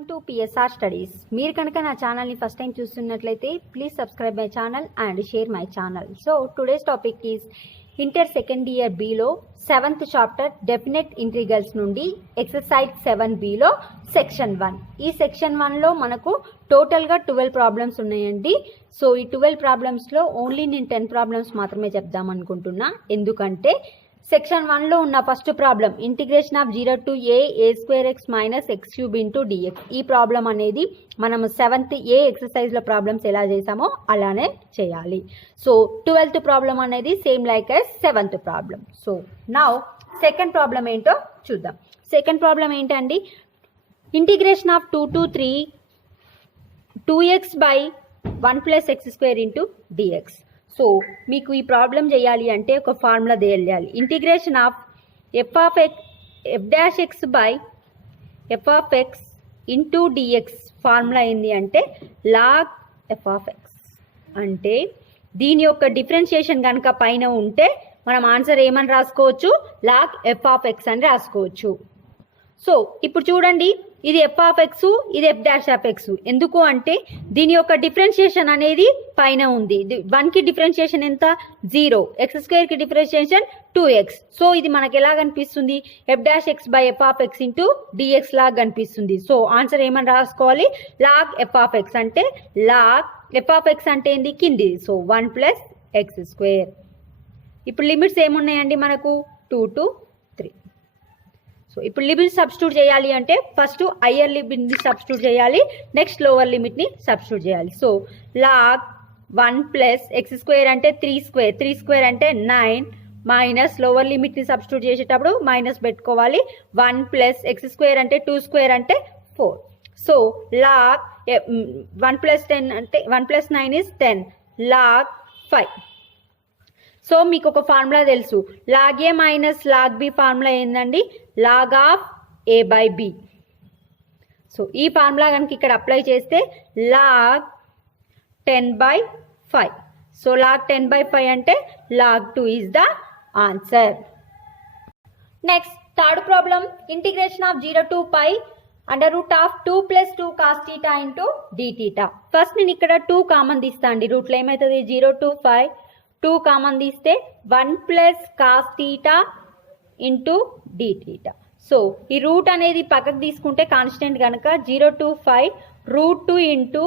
Welcome to PSR studies. మీరు కనుక నా ఛానల్ని ఫస్ట్ టైం చూస్తున్నట్లయితే please subscribe my channel and share my channel. So today's topic is inter second year below 7th chapter definite integrals నుండి exercise 7Bలో section 1. ఈ section 1లో మనకు టోటల్గా 12 problems ఉన్నాయండి. సో ఈ 12 ప్రాబ్లమ్స్లో ఓన్లీ నేను 10 ప్రాబ్లమ్స్ మాత్రమే చెప్దాం అనుకుంటున్నా. ఎందుకంటే సెక్షన్ 1లో ఉన్న first problem integration of 0 to a² x minus x³ into dx. ఈ ప్రాబ్లం అనేది మనం 7th ఏ ఎక్సర్సైజ్లో ప్రాబ్లమ్స్ ఎలా చేసామో అలానే చేయాలి. సో 12th ప్రాబ్లం అనేది same like as 7th problem. So now second problem ఏంటో చూద్దాం. సెకండ్ ప్రాబ్లం ఏంటండి, integration of 2 to 3 2x by 1 plus x² into dx. So మీకు ఈ ప్రాబ్లం చేయాలి అంటే ఒక ఫార్ములా తెలియాలి. Integration of f(x) by f(x) into dx formula ఏంది అంటే log f(x). అంటే దీని యొక్క డిఫరెన్షియేషన్ కనుక పైన ఉంటే మనం ఆన్సర్ ఏమని రాసుకోవచ్చు, log f(x) అని రాసుకోవచ్చు. సో ఇప్పుడు చూడండి, ఇది f(x), ఇది f'(x). ఎందుకు అంటే దీని యొక్క డిఫరెన్షియేషన్ అనేది పైన ఉంది. 1కి డిఫరెన్షియేషన్ ఎంత, 0. x² కి డిఫరెన్షియేషన్ 2x. సో ఇది మనకి ఎలా కనిపిస్తుంది, f'(x) by f(x) into dx లాగా కనిపిస్తుంది. సో ఆన్సర్ ఏమని రాసుకోవాలి, log f(x). అంటే log f(x) అంటే ఏంది, కింది. So 1 plus x². ఇప్పుడు లిమిట్స్ ఏమున్నాయండి మనకు, 2 to 3. సో ఇప్పుడు లిమిట్ సబ్స్టిట్యూట్ చేయాలి అంటే ఫస్ట్ హయ్యర్ లిమిట్ని సబ్స్టిట్యూట్ చేయాలి, నెక్స్ట్ లోవర్ లిమిట్ని సబ్స్టిట్యూట్ చేయాలి. సో లాగ్ 1 ప్లస్ x² అంటే 3² అంటే 9 మైనస్ లోవర్ లిమిట్ని సబ్స్టిట్యూట్ చేసేటప్పుడు మైనస్ పెట్టుకోవాలి. 1 ప్లస్ x² అంటే 2² అంటే 4. సో లాగ్ 1 ప్లస్ 10 అంటే 1 ప్లస్ 9 ఇస్ 10. లాగ్ 5. సో మీకు ఒక ఫార్ములా తెలుసు, log a minus log b formula ఏందండి, log of a by b. So ఈ ఫార్ములా కనుక ఇక్కడ అప్లై చేస్తే లాగ్ 10/5. సో లాగ్ 10/5 అంటే log 2 is the answer. Next third problem, integration of 0 to π √2 + 2 cos θ into dθ. First నేను ఇక్కడ 2 common తీస్తా అండి. రూట్లో ఏమవుతుంది, 0 to π 2 కామన్ తీస్తే 1 plus cos θ into dθ. So ఈ రూట్ అనేది పక్కకు తీసుకుంటే కాన్స్టెంట్ కనుక 0 to π √2 ఇంటూ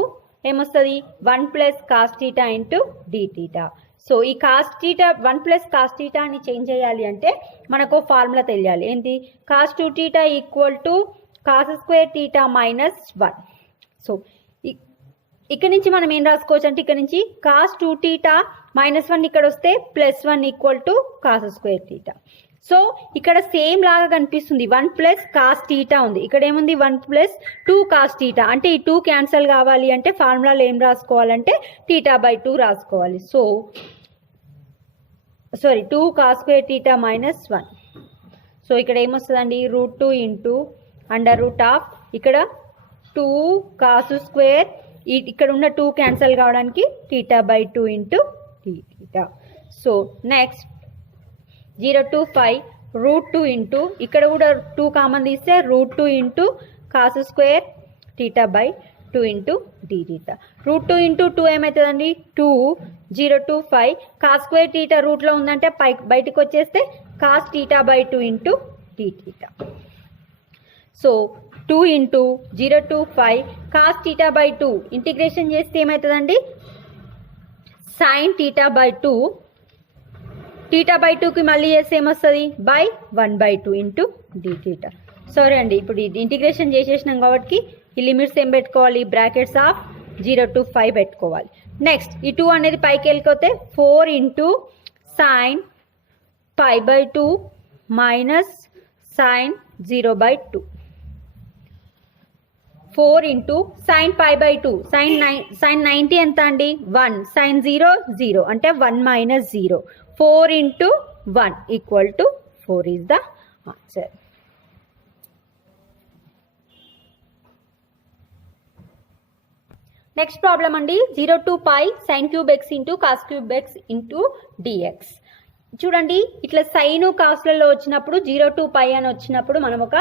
ఏమొస్తుంది, 1 plus cos θ into dθ. So ఈ cos θ 1 ప్లస్ cos θ అని చేంజ్ చేయాలి అంటే మనకు ఫార్ములా తెలియాలి. ఏంటి, cos 2θ equal to cos² θ minus 1. So ఇక్కడ నుంచి మనం ఏం రాసుకోవచ్చు అంటే, ఇక్కడ నుంచి cos 2θ మైనస్ 1 ఇక్కడ వస్తే +1 ఈక్వల్ టు cos² θ. సో ఇక్కడ సేమ్ లాగా కనిపిస్తుంది, 1 ప్లస్ cos θ ఉంది, ఇక్కడ ఏముంది 1 ప్లస్ 2 cos θ. అంటే ఈ 2 క్యాన్సల్ కావాలి అంటే ఫార్ములాలో ఏం రాసుకోవాలంటే θ/2 రాసుకోవాలి. So 2 cos² θ minus 1. సో ఇక్కడ ఏమొస్తుందండి, √2 ఇంటూ √ ఇక్కడ 2 cos², ఇక్కడ ఉన్న 2 క్యాన్సల్ కావడానికి θ/2 into dθ. So next 0 to π √2 into ఇక్కడ కూడా 2 కామన్ తీస్తే √2 into cos² θ/2 into dθ. √2 into 2 ఏమవుతుందండి, 2. 0 to π cos² θ రూట్లో ఉందంటే బయటకు వచ్చేస్తే cos θ/2 into dθ. So 2 into 0 to π cos θ/2 integration చేస్తే ఏమవుతుందండి, sin θ/2. θ/2కి మళ్ళీ చేస్తే ఏమొస్తుంది, బై 1/2 ఇంటూ dθ. సారీ అండి, ఇప్పుడు ఇది ఇంటిగ్రేషన్ చేసేసినాం కాబట్టి ఈ లిమిట్స్ ఏం పెట్టుకోవాలి, బ్రాకెట్స్ ఆఫ్ 0 to π పెట్టుకోవాలి. నెక్స్ట్ ఈ 2 అనేది పైకి వెళ్ళిపోతే 4 into sin π/2 minus sin 0/2. 4 into sin π/2 sin 90 ఎంత అండి, 1. sin 0 0 అంటే 1 minus 0. 4 into 1 equal to 4 is the answer. Next problem అండి, 0 to π sin³ x into cos³ x into dx. చూడండి, ఇట్లా సైను కాస్లలో వచ్చినప్పుడు 0 to π అని వచ్చినప్పుడు మనం ఒక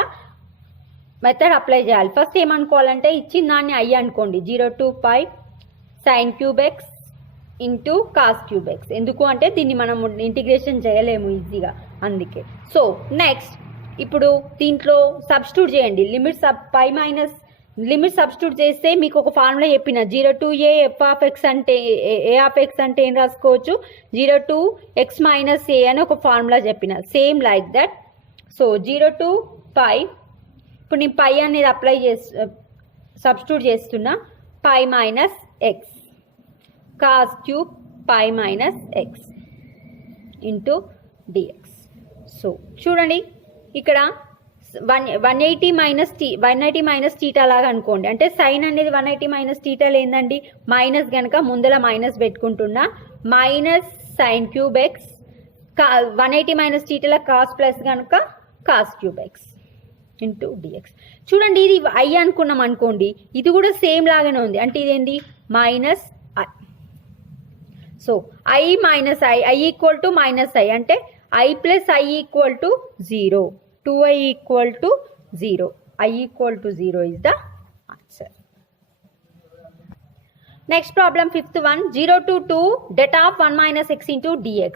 మెథడ్ అప్లై చేయాలి. ఫస్ట్ ఏమనుకోవాలంటే ఇచ్చిన దాన్ని ఐ అనుకోండి. 0 to π sin cube x into cos cube X. ఎందుకు అంటే దీన్ని మనం ఇంటిగ్రేషన్ చేయలేము ఈజీగా, అందుకే. సో నెక్స్ట్ ఇప్పుడు దీంట్లో సబ్స్టిట్యూట్ చేయండి. లిమిట్ సబ్స్టిట్యూట్ చేస్తే మీకు ఒక ఫార్ములా చెప్పిన 0 to a f of x అంటే a of x అంటే ఏం రాసుకోవచ్చు, 0 to x minus a అని ఒక ఫార్ములా చెప్పిన. Same like that. So 0 to π, ఇప్పుడు నేను పై అనేది అప్లై సబ్స్టిట్యూట్ చేస్తున్నా. π minus x cos cube π minus x into dx. So చూడండి ఇక్కడ 180 మైనస్ టీటా లాగా అనుకోండి. అంటే సైన్ అనేది 180 మైనస్ టీటాలు ఏందండి, మైనస్ కనుక ముందర మైనస్ పెట్టుకుంటున్నా. Minus sine cube x 180 minus టీటాల కాస్ ప్లస్ కనుక cos cube x into dx. చూడండి ఇది ఐ అనుకున్నాం అనుకోండి, ఇది కూడా సేమ్ లాగానే ఉంది. అంటే ఇదేంది minus I. So I minus I equal to minus I అంటే I plus I equal to 0. 2i equal to 0. I equal to 0 is the answer. Next problem, fifth one, 0 to 2 det of 1 minus x into dx.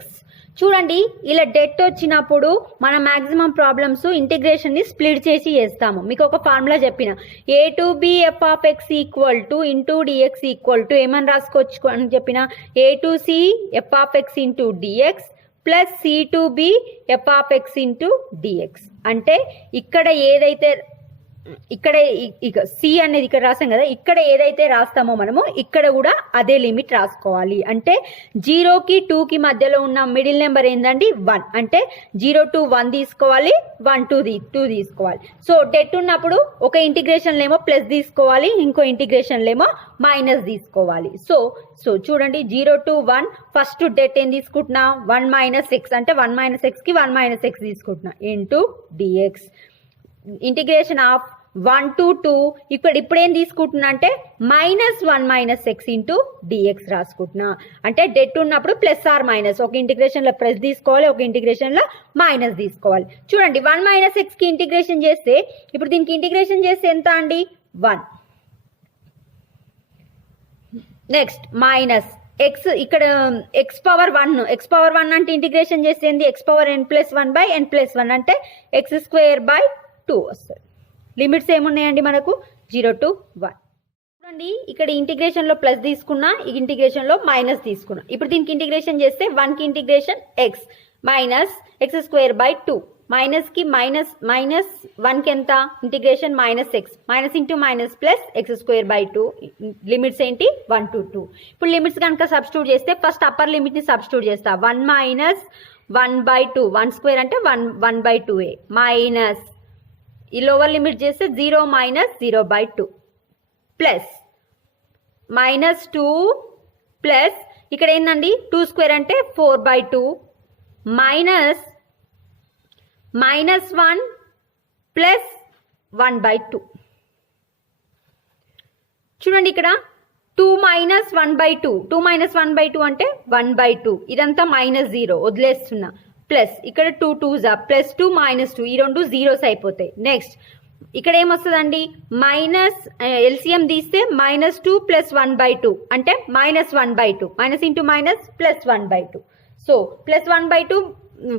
చూడండి ఇలా debt వచ్చినప్పుడు మన maximum problems integration ని split చేసి చేస్తాము. మీకు ఒక ఫార్ములా చెప్పిన a to b f of x equal to into dx equal to ఏమని రాసుకోవచ్చు అని చెప్పిన a to c f of x into dx plus c to b f of x into dx. అంటే ఇక్కడ ఏదైతే ఇక సి అనేది ఇక్కడ రాస్తాం కదా, ఇక్కడ ఏదైతే రాస్తామో మనము ఇక్కడ కూడా అదే లిమిట్ రాసుకోవాలి. అంటే 0కి 2కి మధ్యలో ఉన్న మిడిల్ నెంబర్ ఏంటండి 1. అంటే 0 to 1 తీసుకోవాలి, 1 to 2 తీసుకోవాలి. సో డెట్ ఉన్నప్పుడు ఒక ఇంటిగ్రేషన్లో ఏమో ప్లస్ తీసుకోవాలి, ఇంకో ఇంటిగ్రేషన్లో ఏమో మైనస్ తీసుకోవాలి. సో చూడండి 0 to 1 ఫస్ట్ డెట్ ఏం తీసుకుంటున్నా 1 మైనస్ ఎక్స్. అంటే 1 మైనస్ ఎక్స్కి 1 మైనస్ ఎక్స్ తీసుకుంటున్నా into dx. Integration of 1 to 2 ఇప్పుడు ఏం తీసుకుంటున్నా అంటే minus 1 minus x into dx రాసుకుంటున్నా. అంటే డెట్ ఉన్నప్పుడు ప్లస్ ఆర్ మైనస్, ఒక ఇంటిగ్రేషన్లో ప్లస్ తీసుకోవాలి, ఒక ఇంటిగ్రేషన్లో మైనస్ తీసుకోవాలి. చూడండి 1 మైనస్ ఎక్స్కి ఇంటిగ్రేషన్ చేస్తే ఇప్పుడు దీనికి ఇంటిగ్రేషన్ చేస్తే ఎంత అండి 1. నెక్స్ట్ మైనస్ ఎక్స్, ఇక్కడ ఎక్స్ పవర్ 1 అంటే ఇంటిగ్రేషన్ చేస్తే ఏంది X power n plus 1 by n plus 1 అంటే ఎక్స్ స్క్వేర్ బై 2 వస్తుంది. లిమిట్స్ ఏమున్నాయండి మనకు 0 to 1. చూడండి ఇక్కడ ఇంటిగ్రేషన్లో ప్లస్ తీసుకున్నా, ఈ ఇంటిగ్రేషన్లో మైనస్ తీసుకున్నా. ఇప్పుడు దీనికి ఇంటిగ్రేషన్ చేస్తే 1కి integration x minus x square by 2. మైనస్కి మైనస్ 1కి ఎంత integration minus x, minus into minus plus x square by 2. Limits ఏంటి 1 to 2. ఇప్పుడు లిమిట్స్ కనుక సబ్స్టిట్యూట్ చేస్తే ఫస్ట్ అప్పర్ లిమిట్ని సబ్స్టిట్యూట్ చేస్తా. 1 మైనస్ 1 బై 2, 1 స్క్వేర్ అంటే 1 బై 2a మైనస్ ఈ లోవర్ లిమిట్ చేస్తే 0 minus 0 by 2 plus minus 2 plus ఇక్కడ ఏంటండి 2 స్క్వేర్ అంటే 4 బై 2 మైనస్ 1 ప్లస్ 1 బై 2. చూడండి ఇక్కడ 2 మైనస్ 1 బై 2, 2 మైనస్ 1 బై 2 అంటే 1 బై 2. ఇదంతా మైనస్ 0 వదిలేస్తున్నా. ప్లస్ ఇక్కడ 2 2s ప్లస్ 2 మైనస్ 2, ఈ రెండు జీరోస్ అయిపోతాయి. నెక్స్ట్ ఇక్కడ ఏమొస్తుందండి మైనస్ ఎల్సిఎం తీస్తే మైనస్ 2 ప్లస్ 1 బై 2 అంటే minus 1 by 2, minus into minus plus 1 by 2. So plus 1 by 2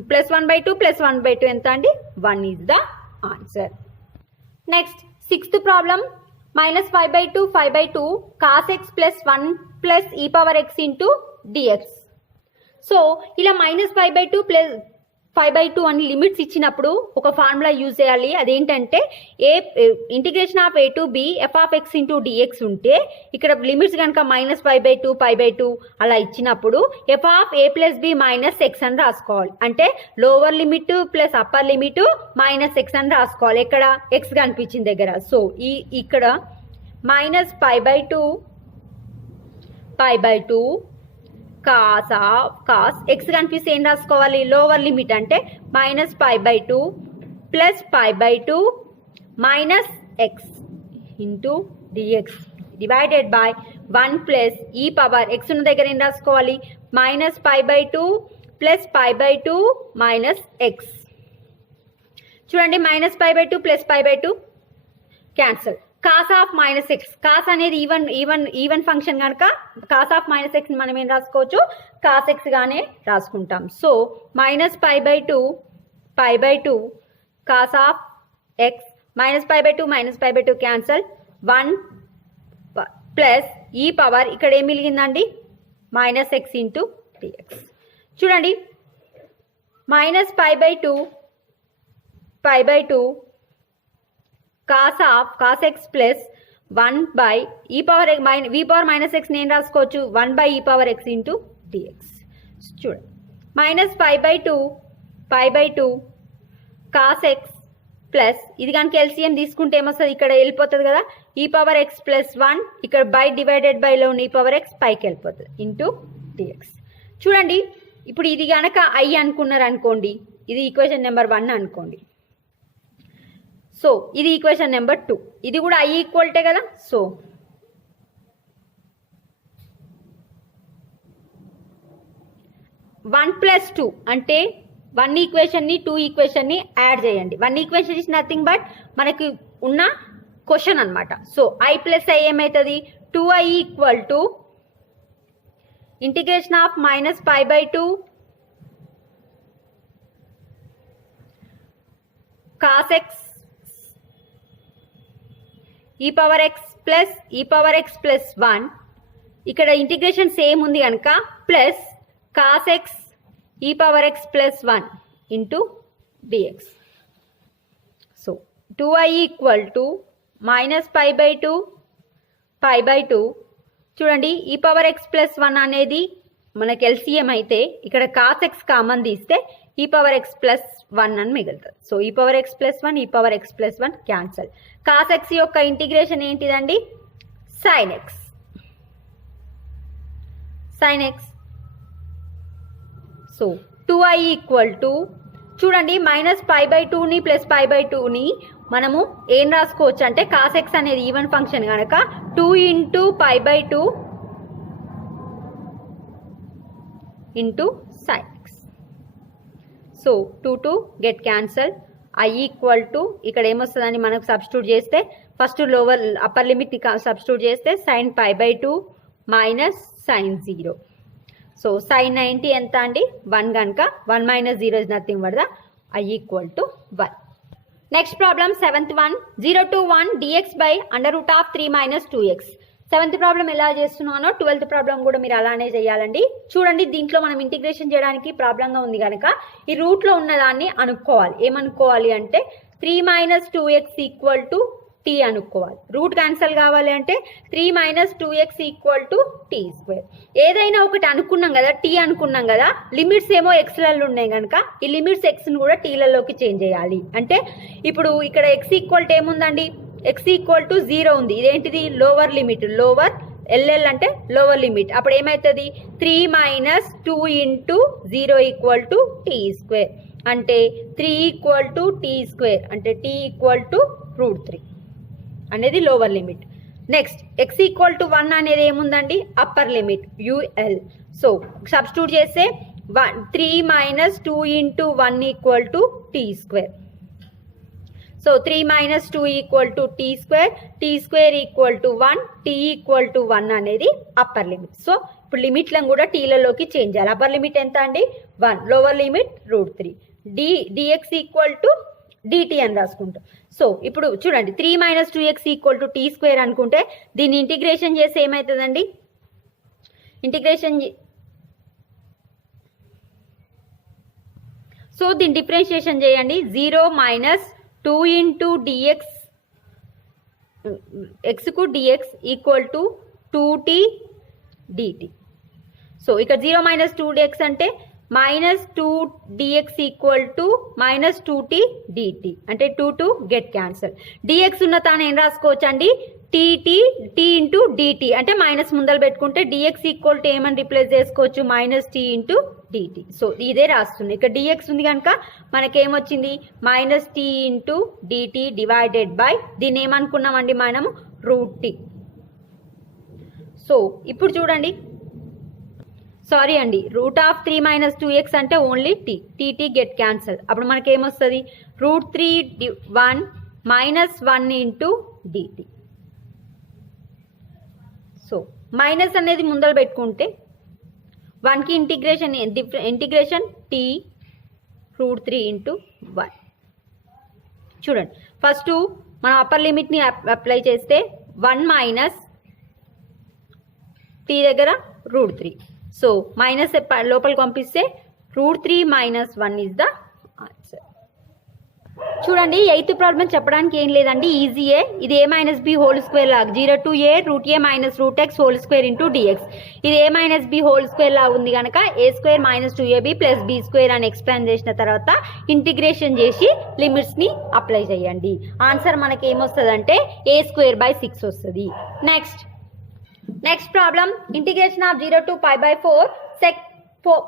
plus 1 by 2 plus 1 by 2 ఎంత అండి 1 is the answer. Next sixth problem, minus 5 by 2 5 by 2 cos x plus 1 plus e power x into dx. So ఇలా minus 5 by 2 plus 5 by 2 అని limits ఇచ్చినప్పుడు ఒక formula use చేయాలి. అదేంటంటే integration of a టు b f of x into dx ఉంటే ఇక్కడ limits కనుక మైనస్ 5 బై 2 5 బై 2 అలా ఇచ్చినప్పుడు f of a plus b minus X అని రాసుకోవాలి. అంటే lower limit plus upper limit minus X అని రాసుకోవాలి. ఇక్కడ ఎక్స్ కనిపించిన దగ్గర. సో ఇక్కడ మైనస్ 5 బై 2 కాస్ ఎక్స్ కనిపిస్తే ఏం రాసుకోవాలి లోవర్ లిమిట్ అంటే minus 5 by 2 plus 5 by 2 minus x into dx divided by 1 plus e power x ఉన్న దగ్గర ఏం రాసుకోవాలి minus 5 by 2 plus 5 by 2 minus x. చూడండి minus 5 by 2 plus 5 by 2 cancel. Cos of minus x, cos అనేది even function కనుక cos of minus x మనం ఏం రాసుకోవచ్చు, కాస్ ఎక్స్ గానే రాసుకుంటాం. So minus pi by two cos of x minus pi by two cancel. 1 plus e power ఇక్కడ ఏం మిగిలిందండి, మైనస్ ఎక్స్ ఇంటూ డిఎక్స్. చూడండి minus pi by two cos x plus 1 by e power వి power minus x నేను రాసుకోవచ్చు 1 by e power x into dx. చూడండి minus pi by two cos x plus ఇది కనుక ఎల్సిఎం తీసుకుంటే ఏమొస్తుంది, ఇక్కడ వెళ్ళిపోతుంది కదా, ఈ పవర్ ఎక్స్ ప్లస్ 1 ఇక్కడ బై డివైడెడ్ బైలో ఉన్న ఈ పవర్ ఎక్స్ పైకి వెళ్ళిపోతుంది ఇంటూ డిఎక్స్. చూడండి ఇప్పుడు ఇది కనుక ఐ అనుకున్నారు అనుకోండి, ఇది ఈక్వేషన్ నెంబర్ 1 అనుకోండి. సో ఇది ఈక్వేషన్ నెంబర్ 2, ఇది కూడా ఐ ఈక్వల్టే కదా. సో 1 ప్లస్ 2 అంటే 1 ఈక్వేషన్ ని 2 ఈక్వేషన్ ని యాడ్ చేయండి. 1 ఈక్వేషన్ ఇస్ నథింగ్ బట్ మనకి ఉన్న క్వశ్చన్ అనమాట. సో ఐ ప్లస్ ఐ ఏమవుతుంది, 2i equal to integration of minus pi by two cos x e power x plus 1 ఇక్కడ ఇంటిగ్రేషన్ సేమ్ ఉంది కనుక plus cos x e power x plus 1 into dx. So 2i equal to minus pi by two చూడండి e power x plus 1 అనేది మనకి LCM అయితే ఇక్కడ cos X common తీస్తే ఈ పవర్ ఎక్స్ ప్లస్ 1 అని మిగులుతుంది. సో ఈ power x plus 1 e power x plus 1 cancel. Cos x యొక్క ఇంటిగ్రేషన్ ఏంటిదండి, sine x. So 2i equal to చూడండి మైనస్ పై బై టూని ప్లస్ పై బై టూని మనము ఏం రాసుకోవచ్చు అంటే కాస్ ఎక్స్ అనేది ఈవెన్ ఫంక్షన్ కనుక 2 into pi by two into sine x. So 2 get cancel. I equal to ఇక్కడ ఏమొస్తుందని మనకు సబ్స్టిట్యూట్ చేస్తే first lower upper limit substitute చేస్తే sine pi by two minus sign 0. So sign 90 ఎంత అండి, 1 కనుక 1 minus 0 is nothing but the I equal to 1. Next problem 7th one 0 to 1 dx by under root of 3 minus 2x. 7th problem ఎలా చేస్తున్నానో 12th problem కూడా మీరు అలానే చేయాలండి. చూడండి దీంట్లో మనం ఇంటిగ్రేషన్ చేయడానికి ప్రాబ్లంగా ఉంది కనుక ఈ రూట్లో ఉన్నదాన్ని అనుకోవాలి. ఏమనుకోవాలి అంటే 3 minus 2x equal to t అనుకోవాలి. రూట్ క్యాన్సల్ కావాలి అంటే 3 minus 2x equal to t square. ఏదైనా ఒకటి అనుకున్నాం కదా, టీ అనుకున్నాం కదా, లిమిట్స్ ఏమో ఎక్స్లలో ఉన్నాయి కనుక ఈ లిమిట్స్ ఎక్స్ని కూడా టీలలోకి చేంజ్ చేయాలి. అంటే ఇప్పుడు ఇక్కడ ఎక్స్ ఈక్వల్ టు ఏముందండి, ఎక్స్ ఈక్వల్ టు 0 ఉంది. ఇదేంటిది లోవర్ లిమిట్, లోవర్ ఎల్ఎల్ అంటే లోవర్ లిమిట్. అప్పుడు ఏమవుతుంది 3 minus 2 into 0 equal to t square అంటే 3 ఈక్వల్ టు టీ స్క్వేర్ అంటే టీ ఈక్వల్ టు √3 అనేది lower limit. Next x equal to 1 అనేది ఏముందండి, upper limit UL. So substitute చేస్తే 3 minus 2 into 1 equal to t square. So 3 minus 2 equal to t square equal to 1, t equal to 1 అనేది upper limit. So ఇప్పుడు లిమిట్లను కూడా టీలలోకి change చేయాలి. Upper limit ఎంత అండి 1, lower limit √3, dx equal to dt అని రాసుకుంటాం. సో ఇప్పుడు చూడండి 3 minus 2x equal to t square అనుకుంటే దీన్ని ఇంటిగ్రేషన్ చేస్తే ఏమవుతుందండి, సో దీన్ని డిఫరెన్షియేషన్ చేయండి. 0 మైనస్ 2 ఇంటూ డిఎక్స్ ఎక్స్కు dx equal to 2t dt. So ఇక్కడ 0 మైనస్ 2dx అంటే minus 2dx equal to minus 2t dt అంటే 2 గెట్ క్యాన్సల్. dx ఉన్న తాను ఏం రాసుకోవచ్చు అండి, టీ ఇంటూ dt అంటే మైనస్ ముందలు పెట్టుకుంటే dx ఈక్వల్ టు ఏమని రిప్లేస్ చేసుకోవచ్చు, minus t into dt. So ఇదే రాస్తుంది. ఇక్కడ dx ఉంది కనుక మనకేమొచ్చింది minus t into dt divided by దీన్ని ఏమనుకున్నామండి మనము √t. సో ఇప్పుడు చూడండి, సారీ అండి, రూట్ ఆఫ్ 3 మైనస్ 2x అంటే ఓన్లీ టీ గెట్ క్యాన్సల్. అప్పుడు మనకేమొస్తుంది √3 1 minus 1 into dt. So minus అనేది ముందర పెట్టుకుంటే 1కి ఇంటిగ్రేషన్ t √3 into 1. చూడండి, ఫస్ట్ మనం అప్పర్ లిమిట్ని అప్లై చేస్తే 1 మైనస్ t దగ్గర √3. సో మైనస్ లోపలికి పంపిస్తే √3 మైనస్ 1 ఇస్ ద ఆన్సర్. చూడండి, 8th ప్రాబ్లం చెప్పడానికి ఏం లేదండి, ఈజీయే. ఇది a minus b whole square లాగా 0 to a √a minus √x whole square into dx. ఇది a minus b whole square లాగా ఉంది కనుక a² minus 2ab plus b² అని ఎక్స్ప్లెయిన్ చేసిన తర్వాత ఇంటిగ్రేషన్ చేసి లిమిట్స్ని అప్లై చేయండి. ఆన్సర్ మనకి ఏమొస్తుంది a²/6 వస్తుంది. Next problem, integration of 0 to π/4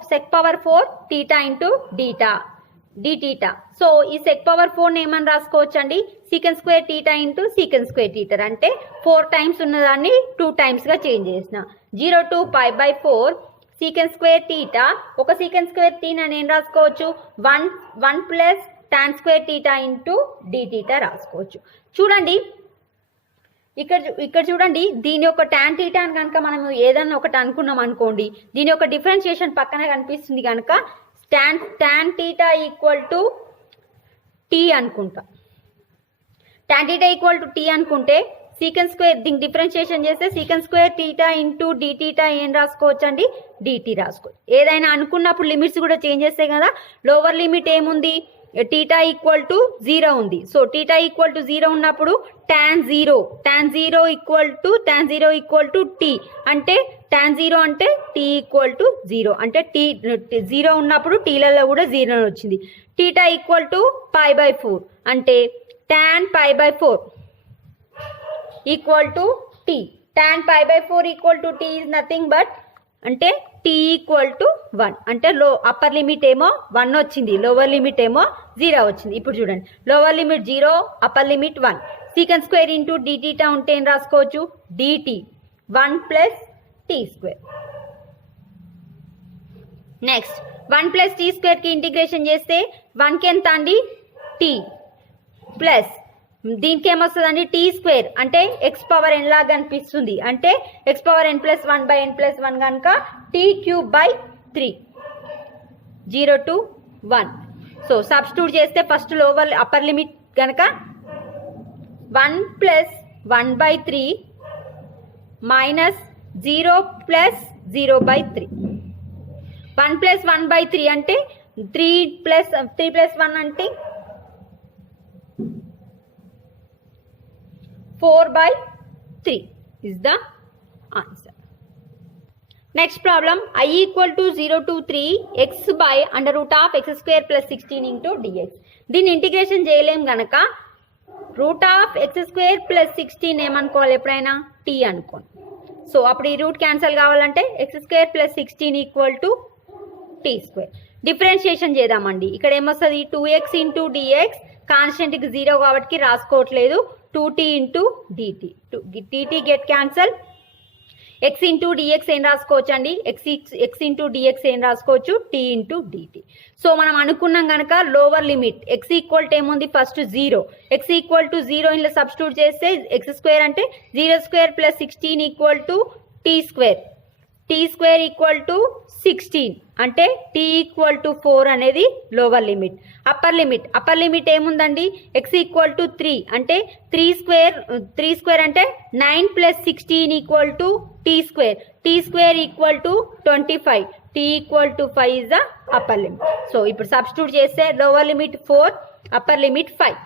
sec power 4 theta into dθ. So ఈ sec power 4 ఏమని రాసుకోవచ్చు అండి, sec² θ ఇంటూ sec² θ. అంటే 4 టైమ్స్ ఉన్నదాన్ని 2 టైమ్స్ గా చేంజ్ చేసిన. 0 to π/4 sec² θ, ఒక sec² θ అని ఏం రాసుకోవచ్చు, 1 ప్లస్ tan² θ ఇంటూ dθ రాసుకోవచ్చు. చూడండి ఇక్కడ చూడండి, దీని యొక్క tan θ అని కనుక మనం ఏదన్నా ఒకటి అనుకున్నాం అనుకోండి, దీని యొక్క డిఫరెన్షియేషన్ పక్కన కనిపిస్తుంది కనుక tan θ ఈక్వల్ టు t అనుకుంటా. tan θ ఈక్వల్ టు t అనుకుంటే sec² దీనికి డిఫరెన్షియేషన్ చేస్తే sec² θ ఇంటూ dθ ఏం రాసుకోవచ్చు అండి, dt రాసుకోవచ్చు. ఏదైనా అనుకున్నప్పుడు లిమిట్స్ కూడా చేంజ్ చేస్తాయి కదా. లోవర్ లిమిట్ ఏముంది, θ ఈక్వల్ టు 0 ఉంది. సో θ ఈక్వల్ టు 0 ఉన్నప్పుడు tan 0 ఈక్వల్ టు t అంటే tan 0 అంటే t ఈక్వల్ టు 0 అంటే t 0 ఉన్నప్పుడు tలలో కూడా 0 వచ్చింది. θ ఈక్వల్ టు π/4 అంటే tan π/4 equal to t. tan π/4 equal to t is nothing but అంటే t ఈక్వల్ టు 1 అంటే అప్పర్ లిమిట్ ఏమో 1 వచ్చింది, లోవర్ లిమిట్ ఏమో 0 వచ్చింది. ఇప్పుడు చూడండి, lower limit 0, upper limit 1. sec² into dθ ఉంటే ఏం రాసుకోవచ్చు, dt 1 plus t². Next 1 plus t² కి ఇంటిగ్రేషన్ చేస్తే 1కి ఎంత అండి, t ప్లస్ దీనికి ఏమొస్తుందండి t² అంటే x⁴n లాగా కనిపిస్తుంది. అంటే x⁴n+1/n+1 కనుక t³ 0 to 1. సో సబ్స్టిట్యూట్ చేస్తే ఫస్ట్ లోవర్ అప్పర్ లిమిట్ కనుక 1 ప్లస్ 1/3 మైనస్ 0 ప్లస్ 0/3. 1 ప్లస్ 1/3 అంటే 3 ప్లస్ 1 అంటే 4/3 is the answer. Next problem, I equal to 0 to 3 x by under root of x square plus 16 into dx. దీన్ని integration చేయలేం గనక root of X square plus 16 ఏమనుకోవాలి, ఎప్పుడైనా t అనుకోండి. So అప్పుడు ఈ రూట్ క్యాన్సల్ కావాలంటే x² plus 16 equal to t². Differentiation చేద్దామండి. ఇక్కడ ఏమొస్తుంది, 2x ఇంటూ dx కాన్స్టెంట్కి 0 కాబట్టి రాసుకోవట్లేదు, 2t into dt. dt get cancel. x into dx ఏం రాసుకోవచ్చు అండి, x ఇంటూ dx ఏం రాసుకోవచ్చు, t ఇంటూ dt. సో మనం అనుకున్నాం కనుక lower limit x equal to ఏముంది, ఫస్ట్ 0. x ఈక్వల్ టు 0 ఇంట్లో సబ్స్టిట్యూట్ చేస్తే x² అంటే 0² plus 16 equal to t². t² equal to 16 అంటే t ఈక్వల్ టు 4 అనేది లోవర్ లిమిట్. అప్పర్ లిమిట్ ఏముందండి, x ఈక్వల్ టు 3 అంటే 3² అంటే 9 plus 16 equal to t² equal to 25. t equal to 5 is the upper limit. So ఇప్పుడు substitute చేస్తే lower limit 4, upper limit 5.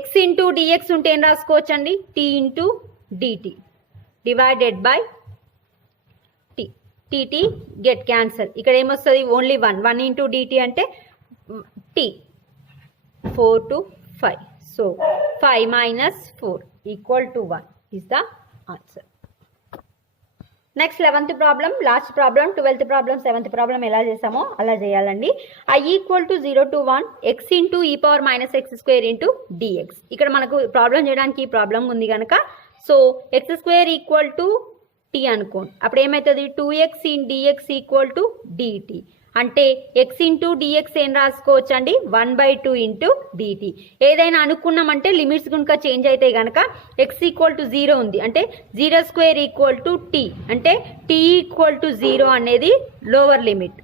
x into dx ఉంటే ఏం రాసుకోవచ్చు అండి, t into dt divided by tt get cancel. ఇక్కడ ఏమొస్తుంది, ఓన్లీ 1 ఇంటూ dt అంటే t 4 to 5. So 5 minus 4 equal to 1 is the answer. Next 11th problem, last problem. 12th problem 7th problem ఎలా చేసామో అలా చేయాలండి. i equal to 0 to 1 x into e power minus x² into dx. ఇక్కడ మనకు problem చేయడానికి ఈ problem ఉంది కనుక so x² equal to t అనుకోండి. అప్పుడు ఏమవుతుంది, 2x in dx equal to dt అంటే x ఇంటూ డిఎక్స్ ఏం రాసుకోవచ్చు అండి 1/2 ఇంటూ డిటి. ఏదైనా అనుకున్నామంటే లిమిట్స్ కనుక చేంజ్ అయితే గనక x ఈక్వల్ టు 0 ఉంది అంటే 0² ఈక్వల్ టు టీ అంటే t ఈక్వల్ టు 0 అనేది లోవర్ లిమిట్.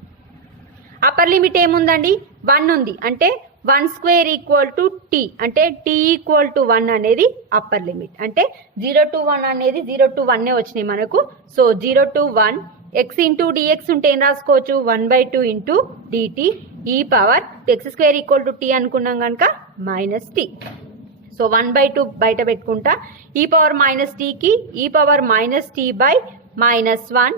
అప్పర్ లిమిట్ ఏముందండి 1 ఉంది అంటే 1² ఈక్వల్ టు టీ అంటే t ఈక్వల్ టు 1 అనేది అప్పర్ లిమిట్. అంటే 0 to 1 అనేది 0 to 1 వచ్చినాయి మనకు. So 0 to 1 x into dx ఉంటే ఏం రాసుకోవచ్చు 1/2 into dt e power x² equal to t అనుకున్నాం కనుక మైనస్ టీ. సో 1/2 బయట పెట్టుకుంటా ఈ పవర్ మైనస్ టీకి e power minus t by -1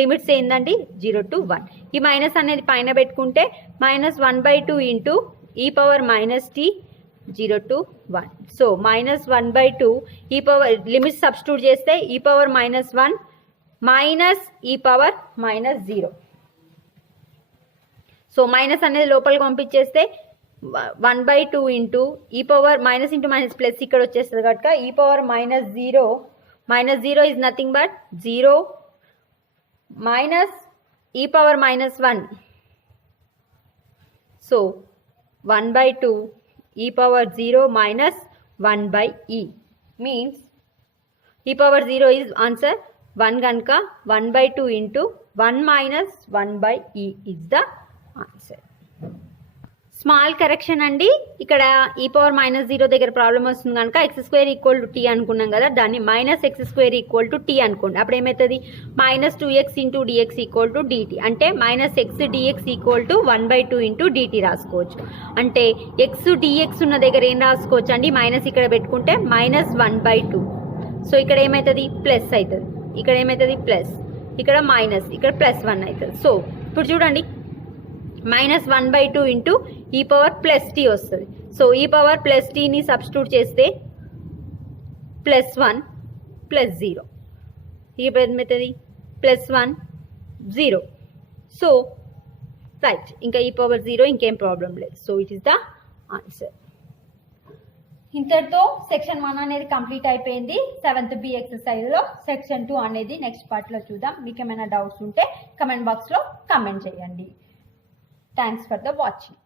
limits ఏందండి 0 to 1. ఈ మైనస్ అనేది పైన పెట్టుకుంటే -1/2 into e power minus t 0 to 1. So -1/2 e power limits substitute చేస్తే e power -1 minus e power -0. So minus అనేది లోపలికి పంపించేస్తే 1/2 into e power minus into minus plus ఇక్కడ వచ్చేస్తుంది కనుక e power -0 is nothing but 0 minus e power -1. So 1/2 e power 0 minus 1/e means e power 0 is answer 1 కనుక 1/2 into 1 minus 1/e is the answer. Small correction అండి, ఇక్కడ ఈ power -0 దగ్గర problem వస్తుంది కనుక x² ఈక్వల్ టు టీ అనుకున్నాం కదా, దాన్ని -x² ఈక్వల్ టు టీ అనుకోండి. అప్పుడు ఏమవుతుంది -2x into dx equal to dt అంటే -x dx equal to 1/2 into dt రాసుకోవచ్చు. అంటే x dx ఉన్న దగ్గర ఏం రాసుకోవచ్చు అండి మైనస్ ఇక్కడ పెట్టుకుంటే -1/2. సో ఇక్కడ ఏమవుతుంది ప్లస్ అవుతుంది, ఇక్కడ ఏమవుతుంది ప్లస్, ఇక్కడ మైనస్, ఇక్కడ +1 అవుతుంది. సో ఇప్పుడు చూడండి -1/2 into e power plus tea వస్తుంది. సో ఈ పవర్ ప్లస్ టీని సబ్స్టిట్యూట్ చేస్తే +1 +0 ఇప్పుడు ఏమవుతుంది +1 0. సో రైట్, ఇంకా ఈ పవర్ 0 ఇంకేం ప్రాబ్లం లేదు. So it is the answer. ఇంతటితో సెక్షన్ 1 అనేది కంప్లీట్ అయిపోయింది. 7th B ఎక్సర్సైజ్ లో సెక్షన్ 2 అనేది నెక్స్ట్ పార్ట్ లో చూద్దాం. మీకు ఏమైనా డౌట్స్ ఉంటే కమెంట్ బాక్స్ లో కమెంట్ చేయండి. Thanks for the watching.